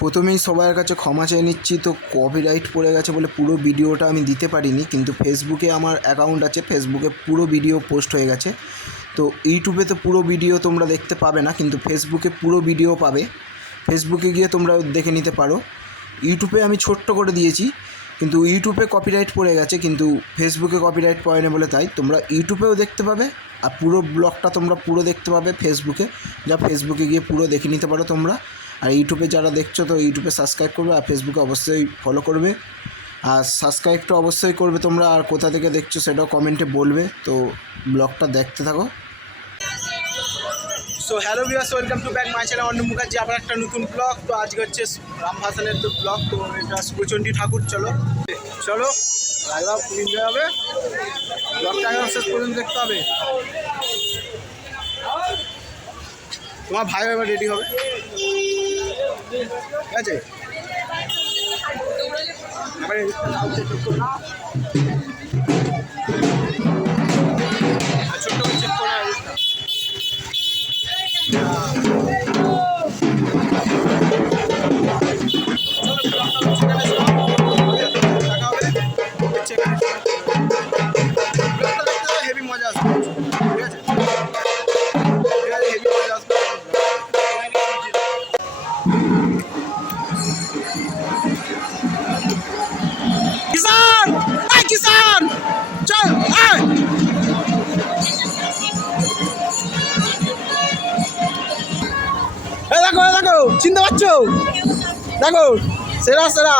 প্রথমেই সবার কাছে ক্ষমা চেয়ে নিচ্ছি। তো কপিরাইট পড়ে গেছে বলে পুরো ভিডিওটা আমি দিতে পারিনি, কিন্তু ফেসবুকে আমার অ্যাকাউন্ট আছে, ফেসবুকে পুরো ভিডিও পোস্ট হয়ে গেছে। তো ইউটিউবে তো পুরো ভিডিও তোমরা দেখতে পাবে না, কিন্তু ফেসবুকে পুরো ভিডিও পাবে। ফেসবুকে গিয়ে তোমরা দেখে নিতে পারো। ইউটিউবে আমি ছোট্ট করে দিয়েছি, কিন্তু ইউটিউবে কপিরাইট পড়ে গেছে, কিন্তু ফেসবুকে কপিরাইট পড়ে না বলে তাই তোমরা ইউটিউবেও দেখতে পাবে। আর পুরো ব্লগটা তোমরা পুরো দেখতে পাবে ফেসবুকে, যা ফেসবুকে গিয়ে পুরো দেখে নিতে পারো তোমরা। আর ইউটিউবে যারা দেখছো তো ইউটিউবে সাবস্ক্রাইব করবে, আর ফেসবুকে অবশ্যই ফলো করবে। আর সাবস্ক্রাইবটা অবশ্যই করবে তোমরা। আর কোথা থেকে দেখছো সেটাও কমেন্টে বলবে। তো ব্লগটা দেখতে থাকো। So hello viewers, welcome to back my channel Arnab Mukherjee. আবার একটা নতুন ব্লগ। তো আজকে হচ্ছে রামভাসানের তো ব্লগ। তো এটা শিবচণ্ডী ঠাকুর। চলো চলো লাইভা ফুল এনজয় হবে। ব্লগটা একদম শেষ পর্যন্ত দেখতে হবে। তোমার ভাই এবার রেডি হবে, ঠিক আছে? এবারে ছোট্ট করে চেক করা হেভি মজা আসবে, ঠিক আছে? হেভি মজা আসবে। কিষান, এই কিষান চল, এই দেখো দেখো, চিনতে পারছো? দেখো সেরা সেরা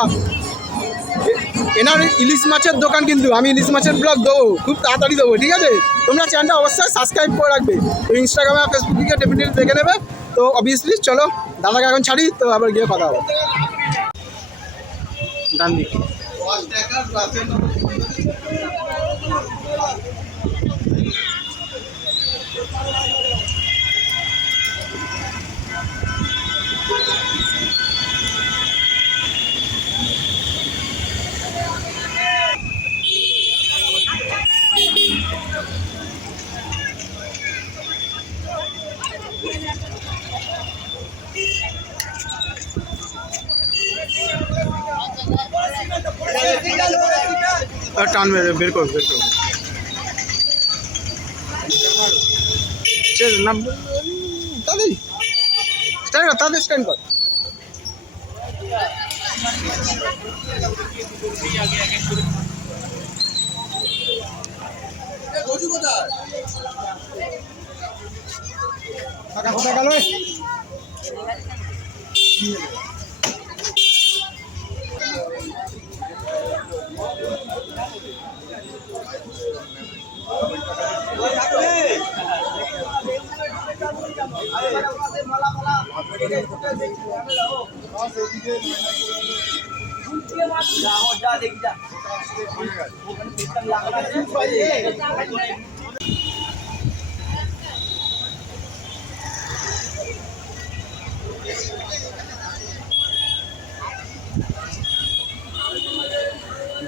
এনার ইলিশ মাছের দোকান। কিন্তু আমি ইলিশ মাছের ব্লগ দেবো, খুব তাড়াতাড়ি দেবো, ঠিক আছে? তোমরা চ্যানেলটা অবশ্যই সাবস্ক্রাইব করে রাখবে। তো ইনস্টাগ্রামে আর ফেসবুকে ডেফিনেটলি দেখে নেবে। তো অবভিয়াসলি চলো দাদাকে এখন ছাড়ি, তো আবার গিয়ে কথা হবে। ডান দিকে টান মেরে বের কর, বের কর। নাম তাদের স্ট্যান্ড কর, তাদের স্ট্যান্ড কর। কোথায় গেল?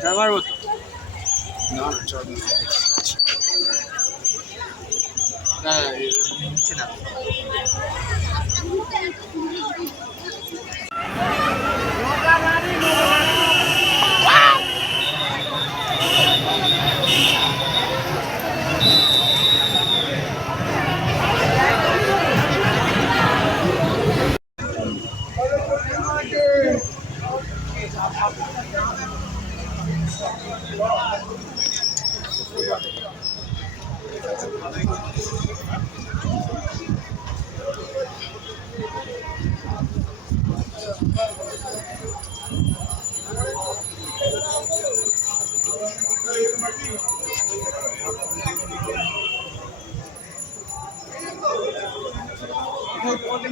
যাবার মতো না, চল না।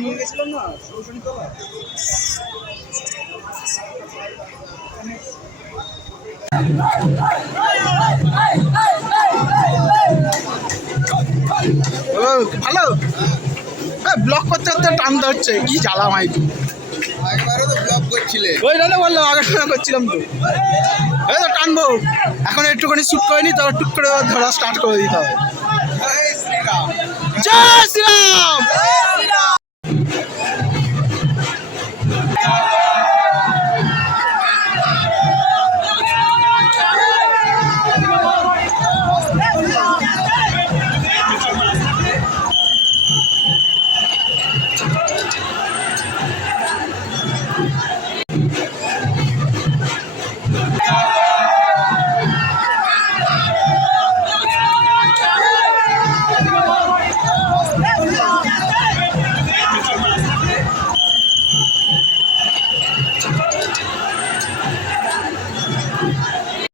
নিয়ে গেছিলাম না রোশনীতলা, ভালো ব্লগ করতে করতে টানতে হচ্ছে, কি জ্বালা মাইকি। একবারও তো ব্লগ করছিলে, ওই জন্য বললাম আগে করছিলাম তো। এই তো টানবো এখন, একটুখানি শ্যুট করে নি, তারপর টুক করে ধরা স্টার্ট করে দিতে হবে। জয় শ্রীরাম।